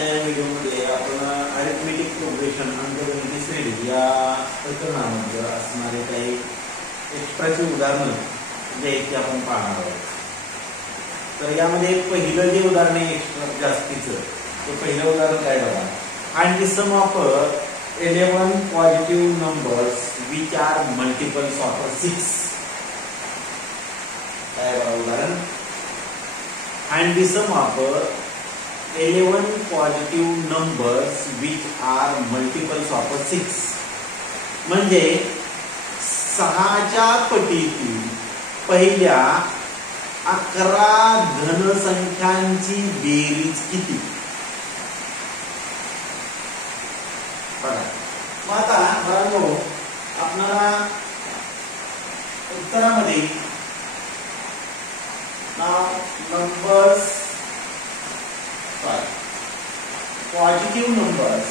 आजच्या व्हिडिओमध्ये आपण अरिथमेटिक प्रोग्रेशन अंकगणित श्रेणी या प्रकरणामध्ये असणारे काही एक्स्ट्राची उदाहरणं जे आहेत ते आपण पाहणार आहोत. तर यामध्ये पहिलं जे उदाहरण आहे एक्स्ट्रा जास्तीचं, ते पहिलं उदाहरण काय बघा. Find the sum of 11 positive numbers which are multiples of 6. काय बघा उदाहरण. Find the sum of 11 positive numbers which are multiples of 6. म्हणजे 6च्या पटीतील पहिल्या 11 धनसंख्यांची बेरीज किती. बघा मग आता बघा आपणाला उत्तरामध्ये numbers positive numbers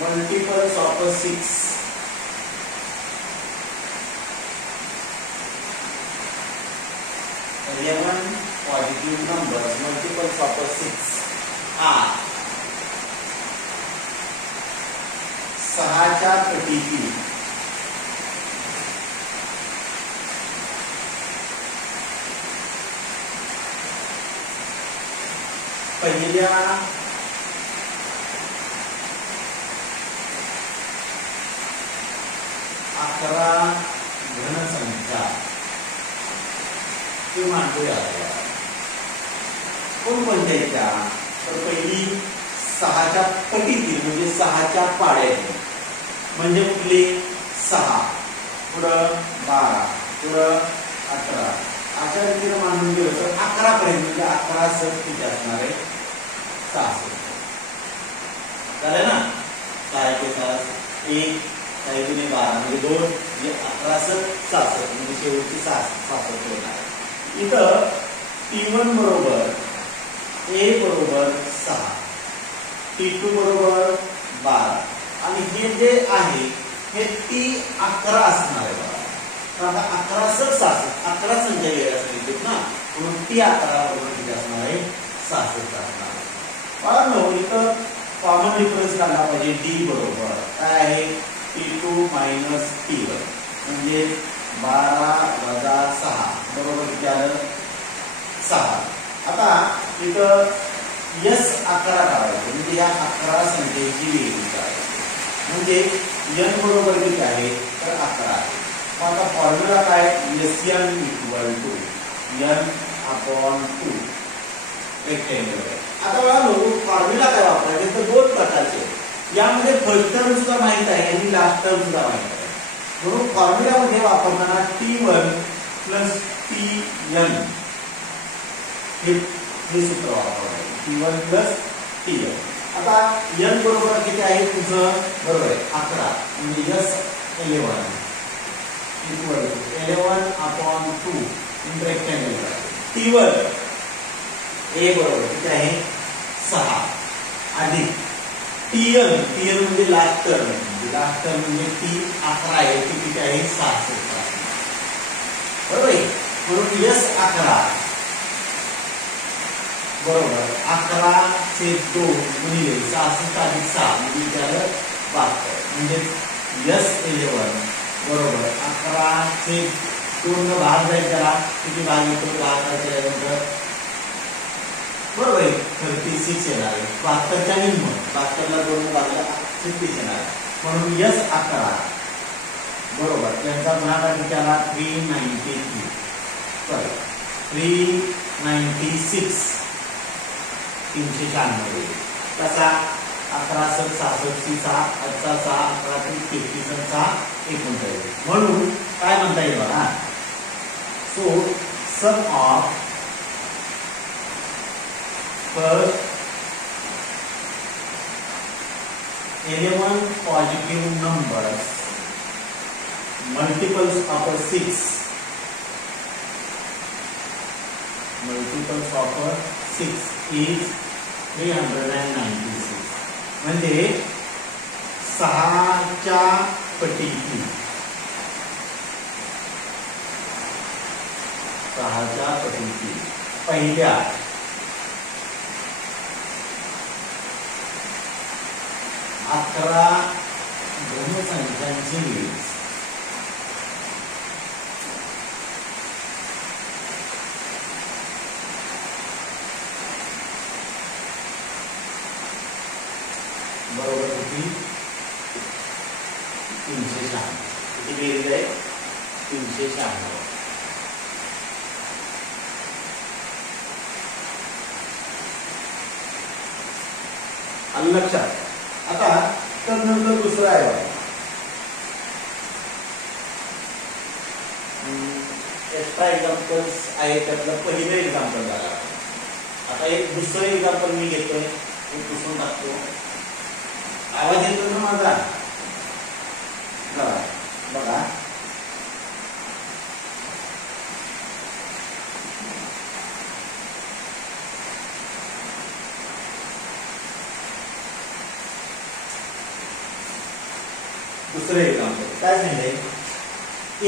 multiples of 6. Positive numbers multiples of 6 are 6च्या पटीतील पहिल्या 11 धनसंख्या ते मांडूया. कोणत्या त्या तर पहिली 6च्या पटीतील म्हणजे 6च्या पाड्याची म्हणजे कुठली 6 पुढं 12 पुढं 11 अशा रीतीने मांडून गेलं तर 11 पर्यंत म्हणजे 11 सट किती असणार आहे 66. झालं ना. 6 × 1 6 × 12 म्हणजे 2 म्हणजे 11 सट 66 म्हणजे शेवटची 66 येणार. इथं T1 बरोबर A बरोबर 6 T2 बरोबर 12 आणि हे जे आहे हे T11 असणार आहे. बघा आता 11 सट 66 11 संख्या वेगळ्या सांगितलीत ना, म्हणून T11 बरोबर किती असणार आहे 66 असणार आहे. कारण इथं कॉमन डिफरन्स काढला पाहिजे. D बरोबर काय आहे T2 - T1 म्हणजे 12 - 6 बरोबर किती आलं 6. आता इथं S11 काढायचं म्हणजे या 11 संख्येची बेरीज करायची म्हणजे n बरोबर किती आहे तर 11 आहे. मग आता फॉर्म्युला काय Sn = n/2 रेक्टेंगल. आता बघा फॉर्म्युला काय वापरायचे तर दोन प्रकारचे. यामध्ये फर्स्ट टर्म सुद्धा माहित आहे आणि लास्ट टर्म सुद्धा माहित आहे. म्हणून फॉर्म्युला मध्ये वापरताना T1 + Tn हे सूत्र वापरायचं. T1 + Tn. आता n बरोबर किती आहे तुझं बरोबर आहे 11 म्हणजे S11 = 11/2 in rectangle. T1 A बरोबर किती आहे 6 अधिक Tn म्हणजे लास्ट टर्म म्हणजे T11 आहे ती किती आहे 66 बरोबर आहे. म्हणून S11 बरोबर 11/2 गुणिले 66 अधिक 6 म्हणजे त्याला 72 म्हणजे S11 बरोबर 11/2 न भाग जाईल त्याला किती भाग येतो भाग केल्यानंतर बरोबर आहे 36 येणार आहे. 72च्या निम्म 72ला 2 भागला 36 येणार आहे. म्हणून S11 बरोबर यांचा गुणाकार किती आला 396 396 कसा 11 + 66 6 + 6 11 × 33 6 39. म्हणून काय म्हणता येईल बघा. So sum of first 11 positive numbers multiples of 6 is 396 म्हणजे 6च्या पटीची 6च्या पटीतील पहिल्या 11 धनसंख्यांची बेरीज बरोबर होती 396. किती बेरीज आहे? 396. आलं लक्षात? आता तर नंतर दुसरं आहे बघा, एक्स्ट्रा एक्झाम्पल्स आहे. त्यातलं पहिलं एक्झाम्पल झालं. आता एक दुसरं एक्झाम्पल मी घेतोय, ते पुसून टाकतो. आवाज येतो ना माझा? बघा, दुसरे एक्झाम्पल काय सांगितले?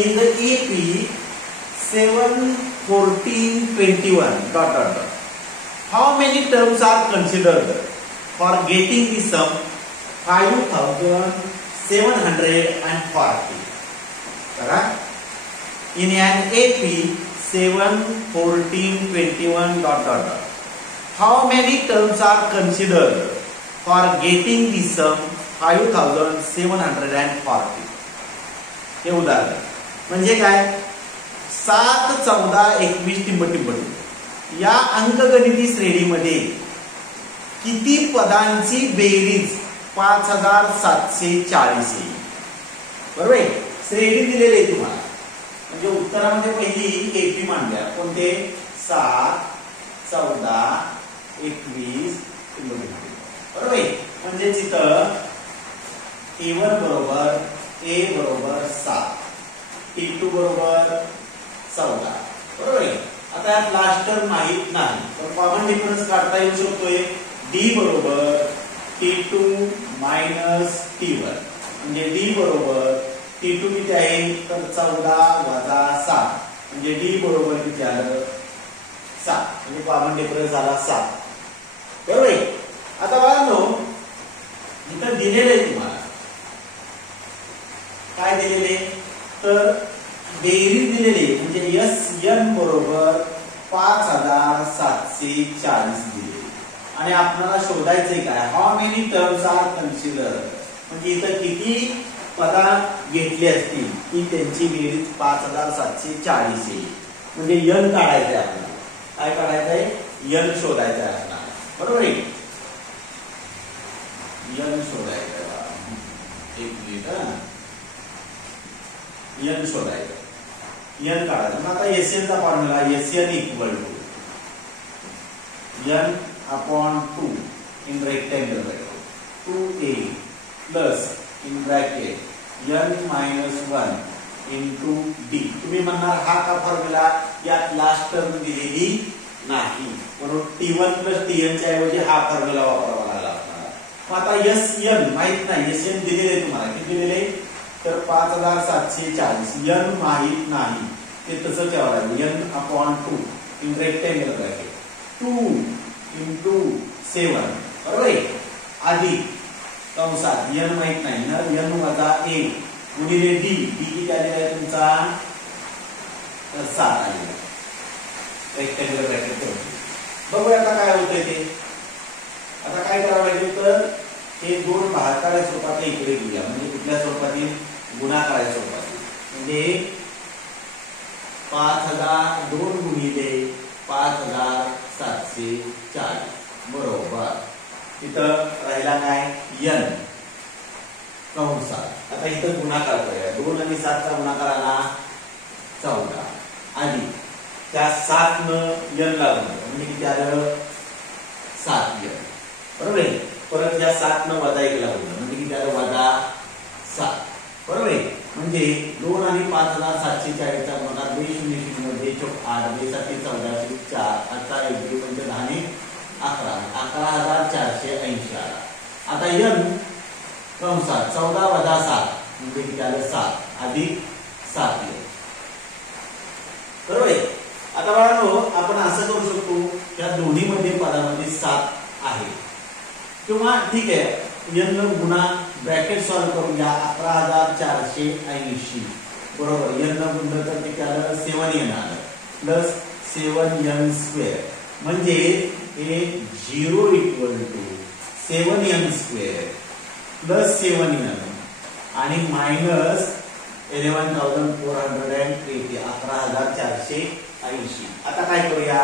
In the EP 7, 14, 21 ... How many terms are considered for getting the sum 5740? बघा, in an AP 7, 14, 21 ... How many terms are considered for getting the sum 5740? हे उदाहरण म्हणजे काय? 7, 14, 21 टिंबटिंबटी या अंकगणिती श्रेणीमध्ये किती पदांची बेरीज 5740 येईल? बरोबर आहे. श्रेणी दिलेली आहे तुम्हाला, म्हणजे उत्तरामध्ये पहिली AP मांडल्या. कोणते? 7, 14, 21 टिंबटिंबटी. बरोबर आहे. म्हणजे तिथं A1 बरोबर A बरोबर 7, T2 बरोबर 14. बरोबर आहे. आता यात लास्ट टर्म माहित नाही, तर कॉमन डिफरन्स काढता येऊ शकतोय. D बरोबर T2 मायनस T1, म्हणजे D बरोबर T2 किती आहे? तर 14 वजा 7, म्हणजे D बरोबर किती आलं? 7, म्हणजे कॉमन डिफरन्स झाला 7. बरोबर आहे. आता बाळांनो, इथं दिलेलं आहे तुम्हाला काय दिलेले? तर बेरीज दिलेली, म्हणजे SN बरोबर 5740 दिलेली. आणि आपल्याला शोधायचंय काय? How many terms are considered, म्हणजे इथं किती पदा घेतली असतील की त्यांची बेरीज 5740 येईल. म्हणजे N काढायचंय आपल्याला. काय काढायचंय? N शोधायचं आहे आपल्याला. बरोबर आहे. N शोधायचं. एक मिनिट. N शोधायचं. N काढायचं. मग आता SN चा formula SN equal to N upon 2 in rectangle 2A plus in bracket N minus 1 into D. तुम्ही म्हणणार हा का फॉर्म्युला? यात लास्ट टर्म दिलेली नाही, म्हणून T1 प्लस Tn च्या ऐवजी हा फॉर्म्युला वापरावा लागला आपल्याला. मग आता SN माहित नाही. SN दिलेले तुम्हाला किती दिलेले? तर 5740. N माहित नाही, ते तसं ठेवावं लागेल. N upon 2 in rectangle bracket 2 into 7. बरोबर आहे. अधिक कंसात N माहित नाही ना, N वजा 1 गुणिले D. D किती आलेला आहे तुमचा? तर 7 आलेला. रेक्टेंगल ब्रॅकेट ठेवतो. बघूया आता काय होतंय ते. आता काय करावं लागेल? तर हे दोन भागाकाराच्या स्वरूपात इकडे घेऊया. म्हणजे कुठल्या स्वरूपातील? गुणाकाराच्या स्वरूपातील. म्हणजे 5002 गुणिले 5740 बरोबर. तिथं राहिला काय? N कंसात. आता इथं गुणाकार करूया. 2 आणि 7 चा गुणाकार आला 14 आणि त्या 7 न N लागून म्हणजे किती आलं? 7N. बरोबर आहे. परत या 7 न वजा 1 लागून म्हणजे किती आलं? वजा 7. बरोबर आहे. म्हणजे 2 आणि 5740 चा गुणाकार 200 मध्ये 8 बेसाठी 1404 आता 1 म्हणजे 10 ने 11 11480 आला. आता N कंसात 14 वजा 7 म्हणजे किती आलं? 7 अधिक 7N. बरोबर आहे. आता आता बाळांनो आपण असं करू शकतो या दोन्ही मध्ये पदामध्ये 7 आहे किंवा ठीक आहे n गुणा ब्रॅकेट सॉल्व करून घ्या 11480 बरोबर n गुणलं तर ते आलं 7n आलं प्लस 7n² म्हणजे हे 0 equal to 7n² plus 7n आणि मायनस 11,480 11480. आता काय करूया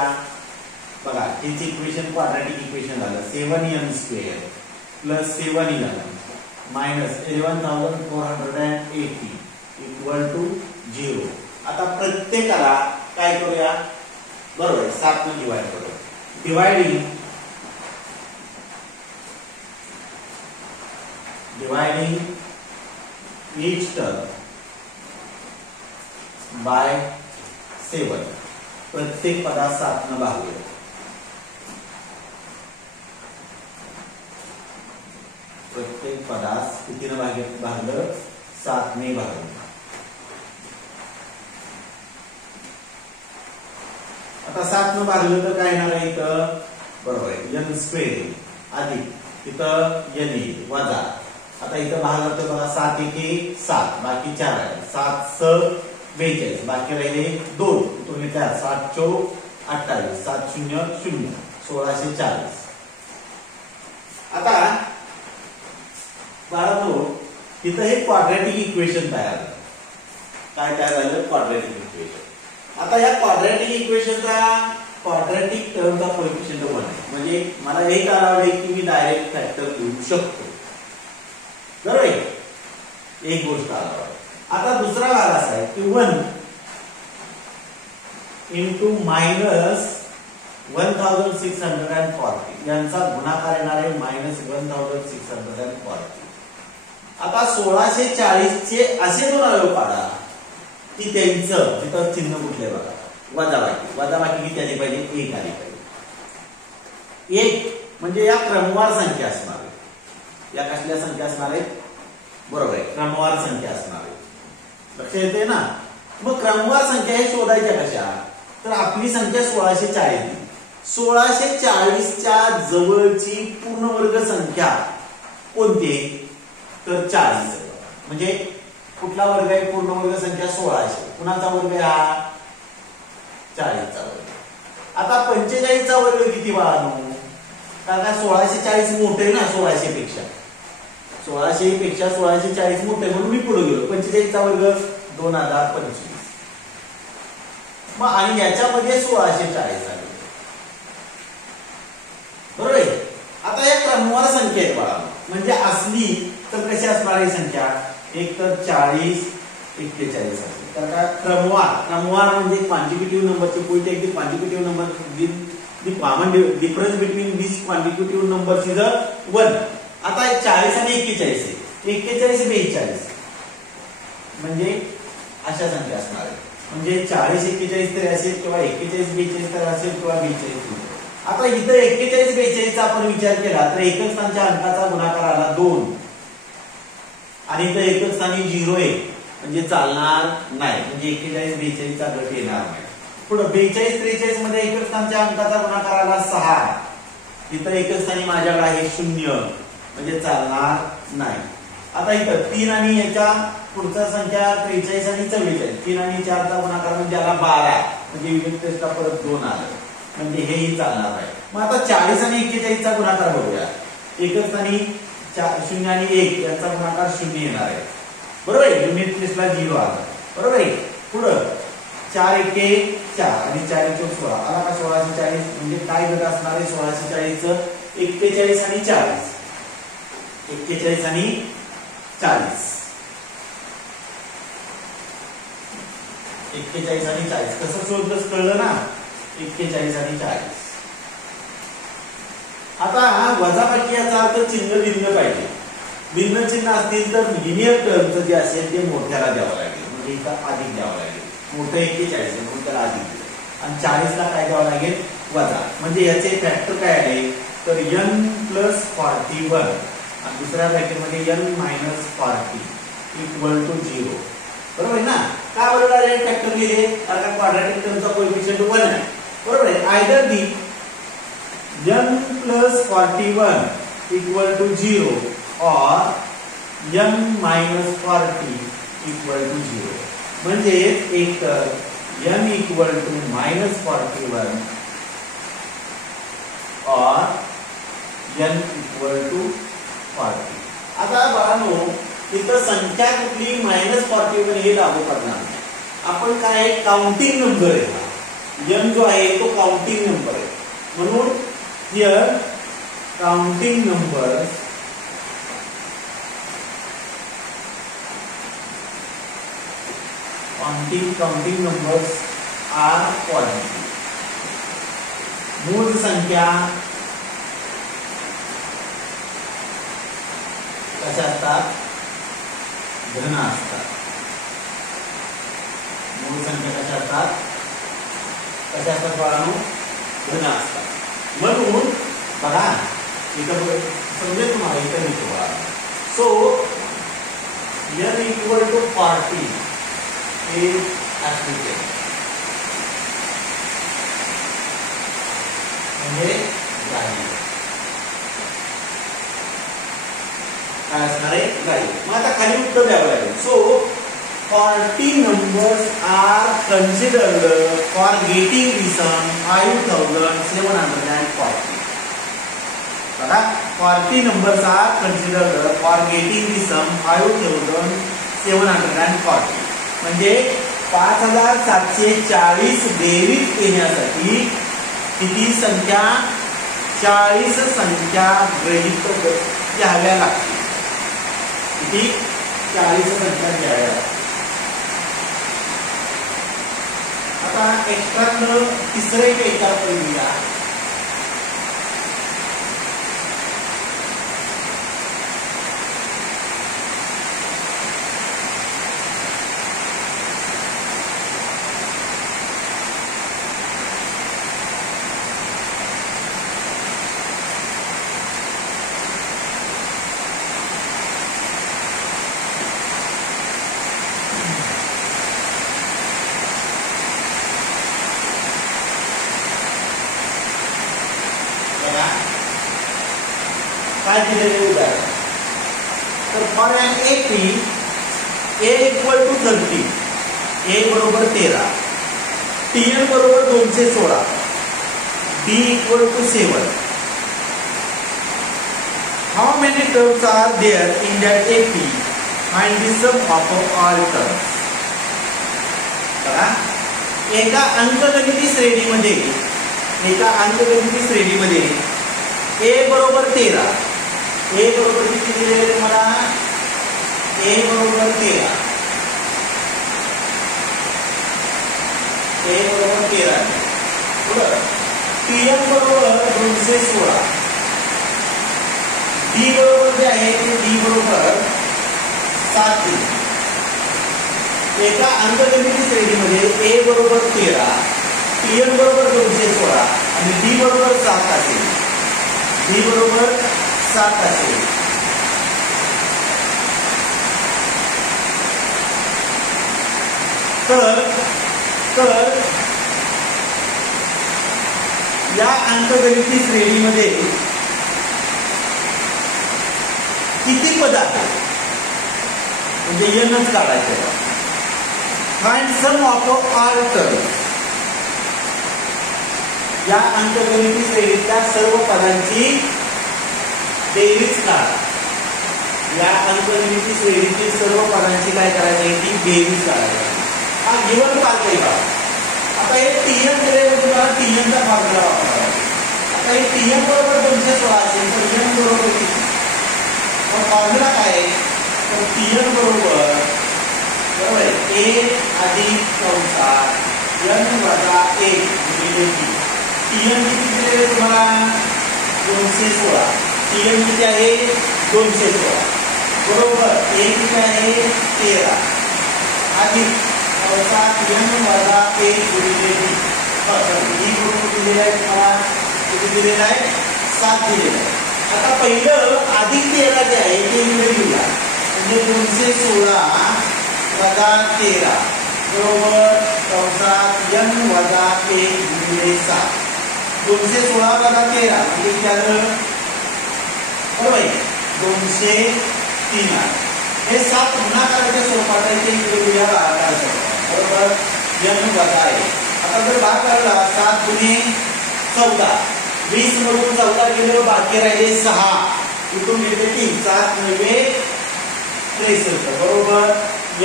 बघा हेच इक्वेशन क्वाड्रॅटिक इक्वेशन झालं 7n² plus 7n minus 11,480 equal to 0. आता प्रत्येकाला काय करूया बरोबर 7 ने डिवाइड करूया डिवाइडिंग each term by 7 प्रत्येक पदास 7 ने भागूया प्रत्येक पदास कितीने भागलं 7 ने भागलं. आता 7 ने भागलं तर काय येणार आहे इथं बरोबर आहे n² अधिक इथं n येईल वजा आता इथं भागलं तर बघा 7 1 7 बाकी 4 आहे 7 6 42 बाकी राहिले 2 तुम्ही 4 7 4 28 7 0 0 1640. आता बाळांनो इथं हे क्वाड्रॅटिक इक्वेशन तयार झालं काय तयार झालं क्वाड्रॅटिक इक्वेशन. आता या क्वाड्रॅटिक इक्वेशनचा क्वाड्रॅटिक टर्मचा कोएफिशिएंट 1 आहे म्हणजे मला हे कळावं की मी डायरेक्ट फॅक्टर घेऊ शकतो बरोबर एक गोष्ट आला. आता दुसरा भाग असा आहे की 1 इंटू मायनस 1640 यांचा गुणाकार येणार आहे मायनस 1640. आता 1640 चे असे दोन अवयव काढा की त्यांचं तिथं चिन्ह कुठले बघा वजाबाकी किती आली पाहिजे 1 आली पाहिजे. 1 म्हणजे या क्रमवार संख्या असणार आहे या कसल्या संख्या असणार आहेत बरोबर आहे क्रमवार संख्या असणार आहे लक्षात येते ना. मग क्रमवार संख्या हे शोधायच्या कशा तर आपली संख्या 1640 1640 च्या जवळची पूर्ण वर्ग संख्या कोणती तर 40 म्हणजे कुठला वर्ग आहे पूर्ण वर्ग संख्या 1600 कुणाचा वर्ग आहे हा 40 चा वर्ग. आता 45 चा वर्ग किती बाळांनो कारण 1640 मोठे आहे ना 1600 पेक्षा 1600 पेक्षा 1640 मोठे म्हणून मी पुढे गेलो 45 चा वर्ग 2025 मग आणि याच्यामध्ये 1640 आले बरोबर आहे. आता या क्रमवार संख्या आहेत बाळा म्हणजे असली तर कशी असणार आहे संख्या एक तर 40 41 असेल तर काय क्रमवार म्हणजे कॉन्जिक्युटिव्ह नंबरचे पुढे एक कॉन्जिक्युटिव्ह number the common difference between these consecutive numbers is 1. आता 40 आणि 41 आहे 41 42 म्हणजे अशा संख्या असणार आहे म्हणजे 40 41 तर असेल किंवा 41 42 तर असेल किंवा 42. आता इथं 41 42 चा आपण विचार केला तर एकक स्थानच्या अंकाचा गुणाकार आला 2 आणि इथं एकक स्थानी 0 आहे म्हणजे चालणार नाही म्हणजे 41 42 चा गट येणार नाही. पुढे 42 43 मध्ये एकक स्थानच्या अंकाचा गुणाकार आला 6 इथं एकक स्थानी माझ्याकडे आहे 0 म्हणजे चालणार नाही. आता इथं 3 आणि याच्या पुढचा संख्या 43 आणि 44 3 आणि 4 चा गुणाकार म्हणजे आला 12 म्हणजे युनिट टेस्टला परत 2 आलं म्हणजे हेही चालणार आहे. मग आता 40 आणि 41 चा गुणाकार बघूया एकक स्थानी 0 आणि 1 याचा गुणाकार 0 येणार आहे बरोबर आहे युनिट टेस्टला 0 आलं बरोबर आहे. पुढं 4 1 4 आणि 4 1 16 आला का 1640 म्हणजे काय गट असणार आहे 1640 च 41 आणि 40 41 आणि 40 41 आणि 40 कसं शोधलंच कळलं ना 41 आणि 40. आता वजाबाकी याचा अर्थ चिन्ह भिन्न पाहिजे भिन्न चिन्ह असतील तर लिनियर टर्मचं जे असेल ते मोठ्याला द्यावं लागेल म्हणजे इथं अधिक द्यावं लागेल मोठं 41 म्हणून त्याला अधिक दिलं आणि 40 ला काय द्यावं लागेल वजा म्हणजे याचे फॅक्टर काय आहे तर n + 41 आणि दुसऱ्या ब्रॅकेटमध्ये n - 40 = 0 बरोबर आहे ना. का बरोबर आहे फॅक्टर लिहिले कारण क्वाड्रॅटिक टर्मचा कोएफिशियंट 1 आहे बरोबर आहे either the n plus 41 equal to 0 or n minus 40 equal to 0 म्हणजे एक तर n equal to minus 41 or n equal to 40 आता बाळांनो इथं संख्या कुठली -41 हे लागू करणार नाही आपण काय काउंटिंग नंबर आहे n जो आहे तो काउंटिंग नंबर आहे म्हणून here counting number counting numbers are positive मूळ संख्या कशा असतात धन असतात मूळ संख्या कशा असतात बाळांनो धन असतात म्हणून बघा इथं समजेल तुम्हाला इथं लिहितो बघा so n equal to 40 is applicable म्हणजे गाई काय असणार आहे गाई मग आता खाली उत्तर द्यावं लागेल so 40 numbers are considered for getting the sum 5740 बघा 40 numbers are considered for getting the sum 5740 म्हणजे 5740 बेरीज येण्यासाठी किती संख्या 40 संख्या गृहीत घ्याव्या लागतील किती 40 संख्या घ्याव्या लागतील आता एक्स्ट्रा तिसरे एक एका पहिल्या काय दिलेले उदाहरण तर for an AP A equal to 30 A बरोबर 13 टीएन बरोबर 216 D equal to 7 how many terms are there in that AP find the sum of all terms बघा एका अंकगणिती श्रेणीमध्ये ए बरोबर 13 ए बरोबर किती दिलेले तुम्हाला ए बरोबर 13 ए बरोबर 13 पुढे टीएन बरोबर 216 डी बरोबर जे आहे ते डी बरोबर 7 दिले एका अंकगणिती श्रेणीमध्ये ए बरोबर 13 टीएन बरोबर 216 आणि डी बरोबर 7 असेल डी बरोबर 7 असेल तर या अंकगणिती श्रेणीमध्ये किती पद आहेत म्हणजे nच काढायचं find sum of all terms या अंकगणिती श्रेणीतल्या सर्व पदांची बेरीज काढा या अंकगणिती श्रेणीतील सर्व पदांची काय करायची ती बेरीज काढायची हा गिवन पार्ट आहे बघा आता हे टीएम दिलेलं तुम्हाला टीएमचा फॉर्म्युला वापरावा आता हे टीएम बरोबर 216 असेल तर एम बरोबर किती मग फॉर्म्युला काय आहे तर टीएम बरोबर ए अधिक कंसात n वजा 1 गुणिले टी टीएम किती दिलेले तुम्हाला 216 टीएम किती आहे 216 बरोबर ए किती आहे 13 अधिक कंसात n वजा 1 गुणिले टी डी बरोबर दिलेला आहे तुम्हाला किती दिलेला आहे 7 दिलेला आहे आता पहिलं अधिक 13 जे आहे ते लिहूया म्हणजे 216 वजा 13 बरोबर n वजा 1 गुणिले 7. 216 वजा 13 म्हणजे किती आलं? बरोबर आहे, 203 आलं. हे 7 गुणाकाराच्या स्वरूपात आहे, ते इकडे लिहूया भागाकाराच्या स्वरूपात. बरोबर, n वजा 1. आता जर भाग काढला 7 गुणे 14, 20 मधून 14 गेल्यावर बाकी राहिले 6. इथून येते 3, 7 9 63. बरोबर,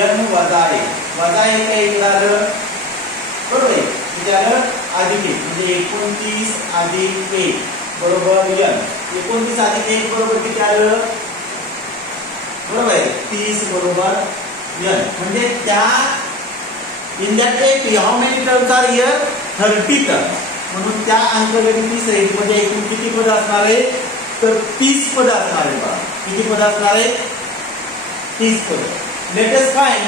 n वजा 1 वजा 1 काय इकडे आलं? बरोबर आहे, किती आलं? अधिक 1 म्हणजे 29 अधिक 1 बरोबर n. 29 अधिक 1 बरोबर किती आलं? बरोबर आहे, 30 बरोबर n. म्हणजे त्या इन दॅट एक how many terms are here? 30 terms. म्हणून त्या अंकगणिती संहितेमध्ये एकूण किती पद असणार आहे? तर 30 पद असणार आहे. बघा किती पद असणार आहे? 30 पद. Let us find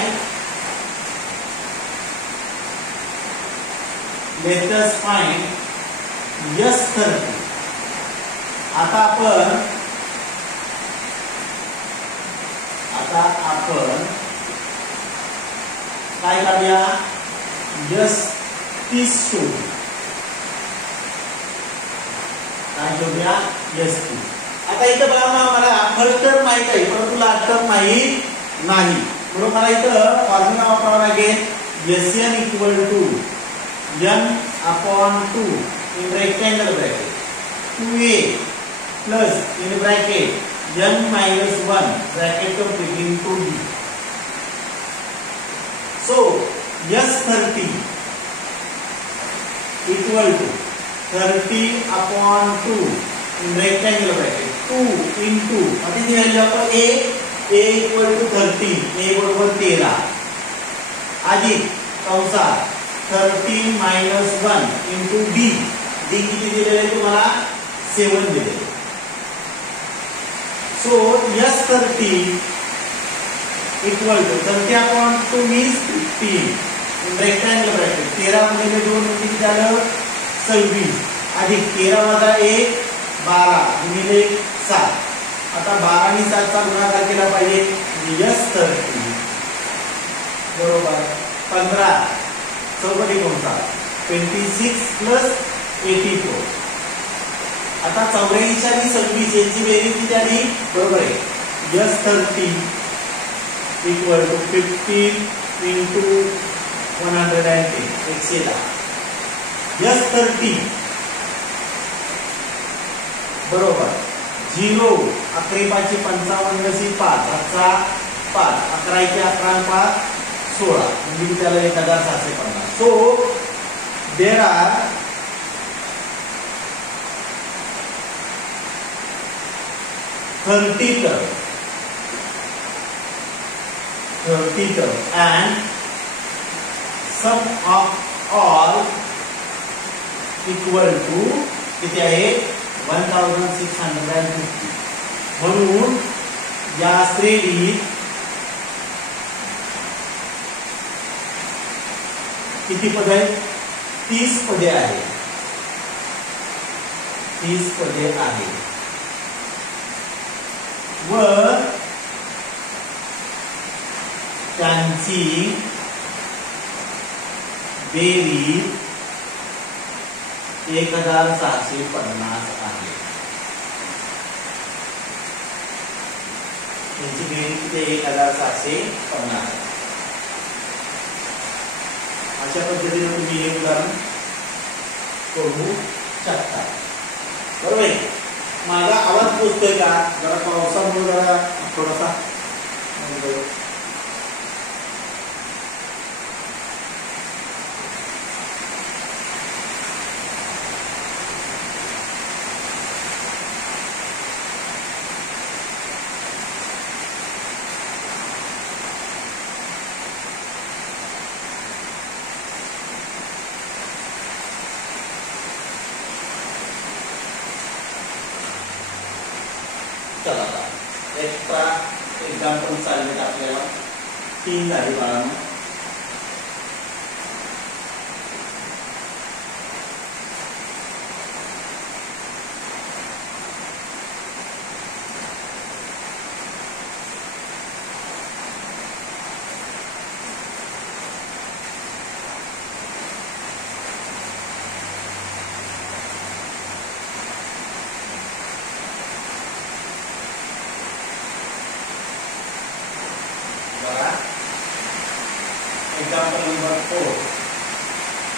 S30. आता आपण काय करूया? S30 शोधू. काय शोधूया? S30. आता इथं बघा मला फर्स्ट टर्म माहित आहे परंतु लास्ट टर्म माहित नाही. म्हणून मला इथं फॉर्म्युला वापरावा लागेल. Sn equal to n upon 2 in rectangle bracket 2a plus in bracket n minus 1 bracket of beginning to b. So S30 equal to 30 upon 2 in rectangle bracket 2 into किती दिलेलं आपण a इक्वल टू 30, a बरोबर 13 अधिक कंसात 13 minus 1 into b. d किती दिलेले तुम्हाला? 7 दिलेले. So S30 equal to 30 upon 2 means 15 in rectangle bracket 13 गुणिले 2 म्हणजे किती झालं? 26 अधिक 13 वजा 1 12 गुणिले 7. आता 12 आणि 7 चा गुणाकार केला पाहिजे. S30 बरोबर 15 चौकटी कंसात 26 प्लस 84. आता 84 आणि 26 यांची बेरीज किती आली? बरोबर आहे, S30 equal to 15 into 110 110. S30 बरोबर 0 11 5 55 5 5 5 11 11 5 16 म्हणजे त्याला 1750. So there are 30 terms and sum of all equal to किती आहे? 1650. म्हणून या श्रेणीत किती पदे आहेत? 30 पदे आहेत. 30 पदे आहेत व त्यांची बेरीज 1650 आहे. त्यांची बेरीज किती? 1650. अशा पद्धतीने तुम्ही हे उदाहरण करू शकता. बरोबर आहे. माझा आवाज पोचतोय का? जरा पावसामुळे जरा थोडासा चला एक्स्ट्रा एक्झाम्पल चालले आपल्याला 3 झाली बाळांनो. Example number 4.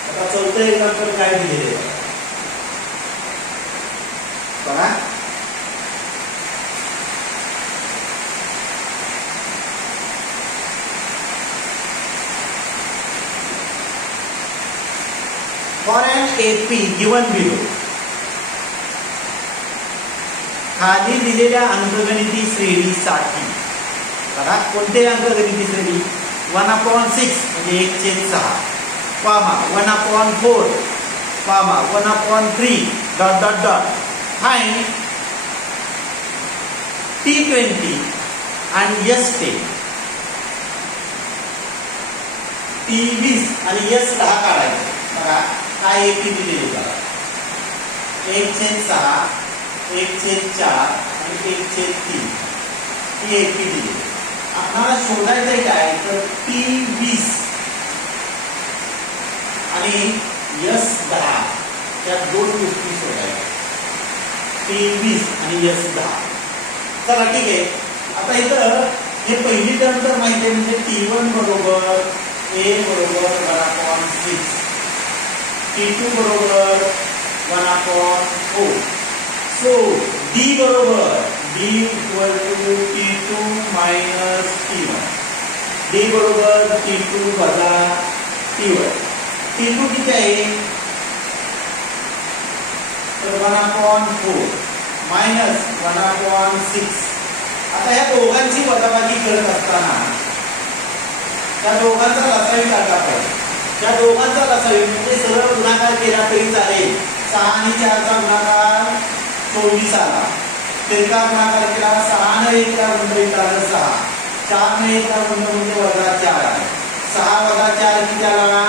आता चौथं एक्झाम्पल काय दिलेले बघा. For an AP given below, खाली दिलेल्या अंकगणिती श्रेणीसाठी बघा कोणते अंकगणिती श्रेणी 1/6 म्हणजे 1/6 comma 1/4 comma 1/3 dot dot dot. Find T20 आणि S10, T20 आणि S10 काढायचं. बघा काय AP दिलेली बघा 1/6 1/4 आणि 1/3 ही AP दिली. आपल्याला शोधायचं काय तर T20 आणि S10 या दोन गोष्टी शोधायच्या. T20 आणि S10. चला ठीक आहे. आता इथं हे पहिली टर्म तर माहिती आहे म्हणजे T1 बरोबर A बरोबर 1/6, T2 बरोबर 1/4. सो D बरोबर D equal to T2 minus T1. D बरोबर T2 वजा T1. T2 किती आहे तर 1/4 मायनस 1/6. आता या दोघांची वजाबाकी करत असताना त्या दोघांचा लसावी काढला पाहिजे. त्या दोघांचा लसावी म्हणजे सरळ गुणाकार केला तरी चालेल. 6 आणि 4 चा गुणाकार 24 आला. तिरका गुणाकार केला 6 ने 1 ला गुणिले 6, 4 ने 1 ला गुणिले म्हणजे -4 आले. 6 - 4 किती आला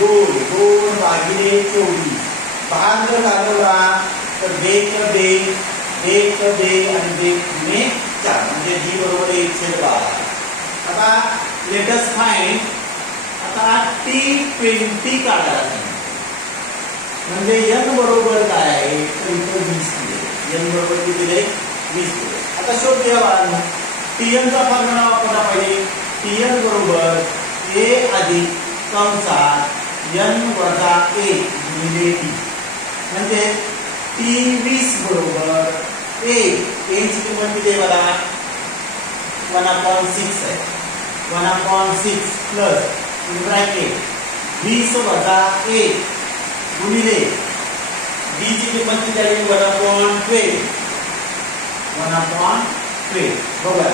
2 2 भागिले 24. भाग जर घालवला तर 2 आणि 2 म्हणजे D बरोबर 1/12. आता लेट अस फाइंड आता T20 काढायचा म्हणजे n बरोबर काय आहे तर इथं 20 दिले. n बरोबर किती दिले 20 दिले. आता शोध घ्या बाळांनो. Tn चा फॉर्म्युला वापरला पाहिजे. Tn बरोबर A अधिक कंसात n वजा 1 गुणिले D म्हणजे T20 बरोबर A ची किंमत किती आहे बघा 1/6 आहे. 1/6 प्लस ब्रॅकेट 20 वजा 1 गुणिले D ची किंमत किती आहे 1/12. 1/12 बघा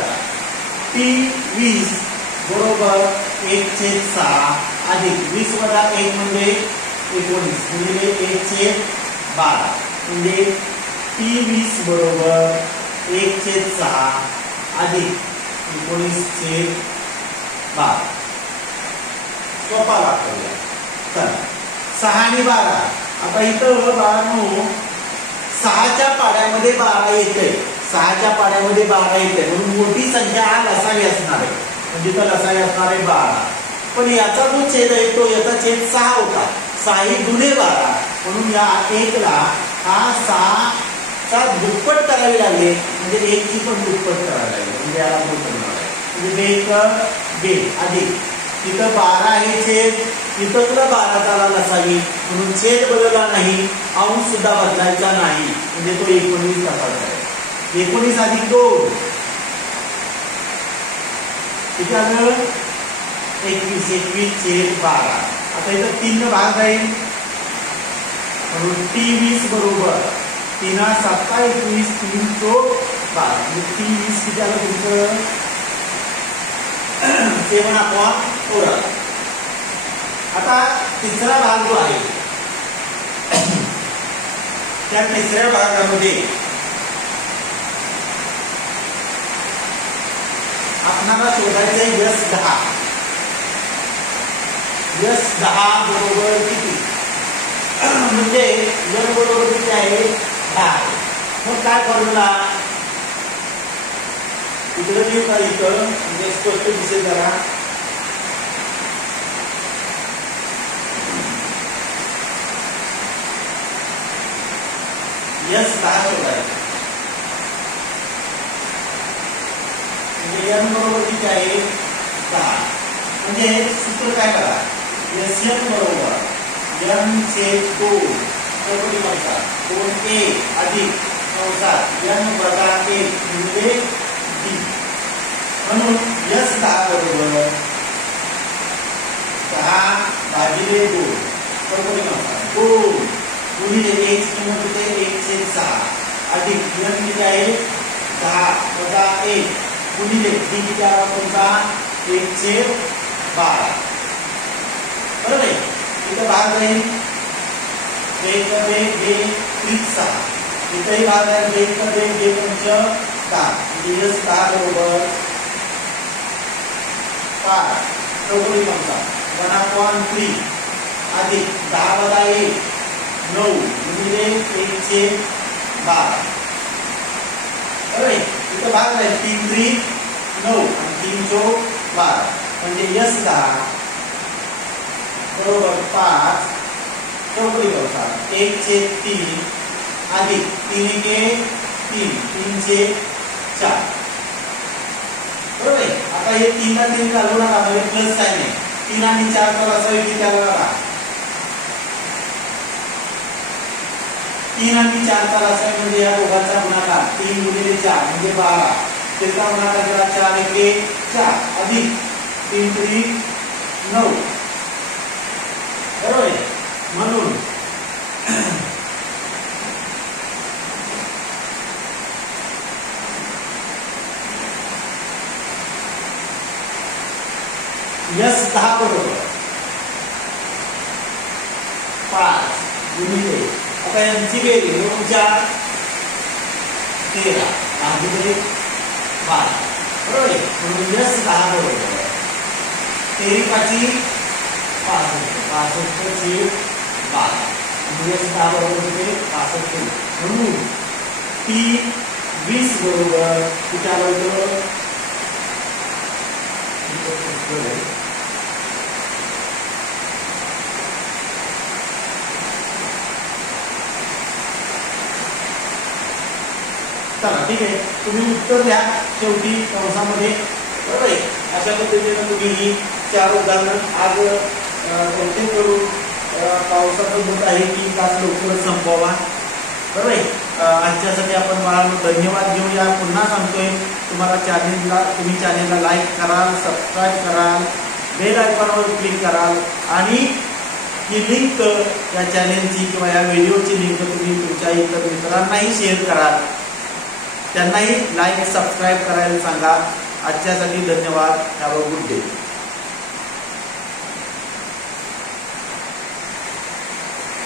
T20 बरोबर 1/6 अधिक 20 वजा 1 म्हणजे 19 गुणिले 1/12 म्हणजे T20 बरोबर 1/6 अधिक 19/12. सोपा दाखवूया. चला 6 आणि 12. आता इथं बाळांनो 6च्या पाड्यामध्ये 12 येते. 6च्या पाड्यामध्ये 12 येते म्हणून मोठी संख्या लसावी असणार आहे. म्हणजे इथं लसावी असणार आहे 12. पण याचा जो छेद आहे तो याचा छेद 6 होता. 6 ही गुणे 12 म्हणून या 1 ला हा 6 चा दुप्पट करावी लागले म्हणजे 1 ची पण दुप्पट करावी लागली म्हणजे याला म्हणजे 2 अधिक तिथं 12 आहे छेद इथं सुद्धा 12 चा लसावी म्हणून छेद बदलला नाही अंश सुद्धा बदलायचा नाही म्हणजे तो 19 असाच आहे. 19 अधिक 2 किती आलं 21/12. आता इथं 3 भाग राहील म्हणून T20 बरोबर 3 7 21 3 12 म्हणजे T20 किती आलं तुमचं 7/4. आता तिसरा भाग जो आहे त्या तिसऱ्या भागामध्ये आपल्याला शोधायचं आहे S10. S10 बरोबर किती म्हणजे n बरोबर किती आहे 10. मग काय फॉर्म्युला इकडे लिहू का इथं म्हणजे स्पष्ट दिसेल जरा. S10 शोधायचं म्हणजे n बरोबर किती आहे 10. म्हणजे सूत्र काय करा, Sn बरोबर n/2 चौकटी कंसात 2a अधिक कंसात n वजा 1 गुणिले d. म्हणून S10 बरोबर 10 भागिले 2 चौकटी कंसात 2 गुणिले a ची किंमत होते 1/6 अधिक n किती आहे 10 वजा 1 गुणिले d किती आला तुमचा 1/12. बरोबर आहे. इथं भाग जाईल 1 हे 6 इथेही भाग आहे 1 हे 10 10 बरोबर 5 चौकटी कंसात 1/3 अधिक 10 वजा 1 9 गुणिले 1/12. बरोबर आहे. इथं भाग आहे 3 9 आणि 3 12 म्हणजे S10 बरोबर 5 चौकटी कंसात 1/3 अधिक 3 3 3/4. बरोबर आहे. आता हे 3 ला 3 घालू नका म्हणजे प्लस काय नाही 3 आणि 4 चा लसावी किती आला बघा 3 आणि 4 चा लसावी म्हणजे या दोघांचा गुणाकार 3 गुणिले 4 म्हणजे 12 त्याचा गुणाकार करा 4 1 4 अधिक 3 3 9. बरोबर आहे. म्हणून S10 बरोबर 5 गुणिले आता यांची बेरीज 2 4 13 भागिले 12. बरोबर आहे. म्हणून S10 बरोबर 13 5 65 12 S10 बरोबर होते 65. म्हणून T20 बरोबर किती आलं होतं चला ठीक आहे. तुम्ही उत्तर द्या शेवटी कंसामध्ये. बरोबर आहे. अशा पद्धतीने तुम्ही ही 4 उदाहरण आज कोणते करून पावसाचं होत आहे की तास लवकर संपवा. बरोबर आहे. आजच्यासाठी आपण बाळांनो धन्यवाद घेऊया. पुन्हा सांगतोय तुम्हाला तुम्ही चॅनेलला लाईक कराल, सबस्क्राईब कराल, बेल आयकॉनवर क्लिक कराल आणि ही लिंक या चॅनेलची किंवा या व्हिडिओची लिंक तुम्ही तुमच्या इतर मित्रांनाही शेअर कराल, त्यांनाही लाईक सबस्क्राईब करायला सांगा. आजच्यासाठी धन्यवाद. Have a good day.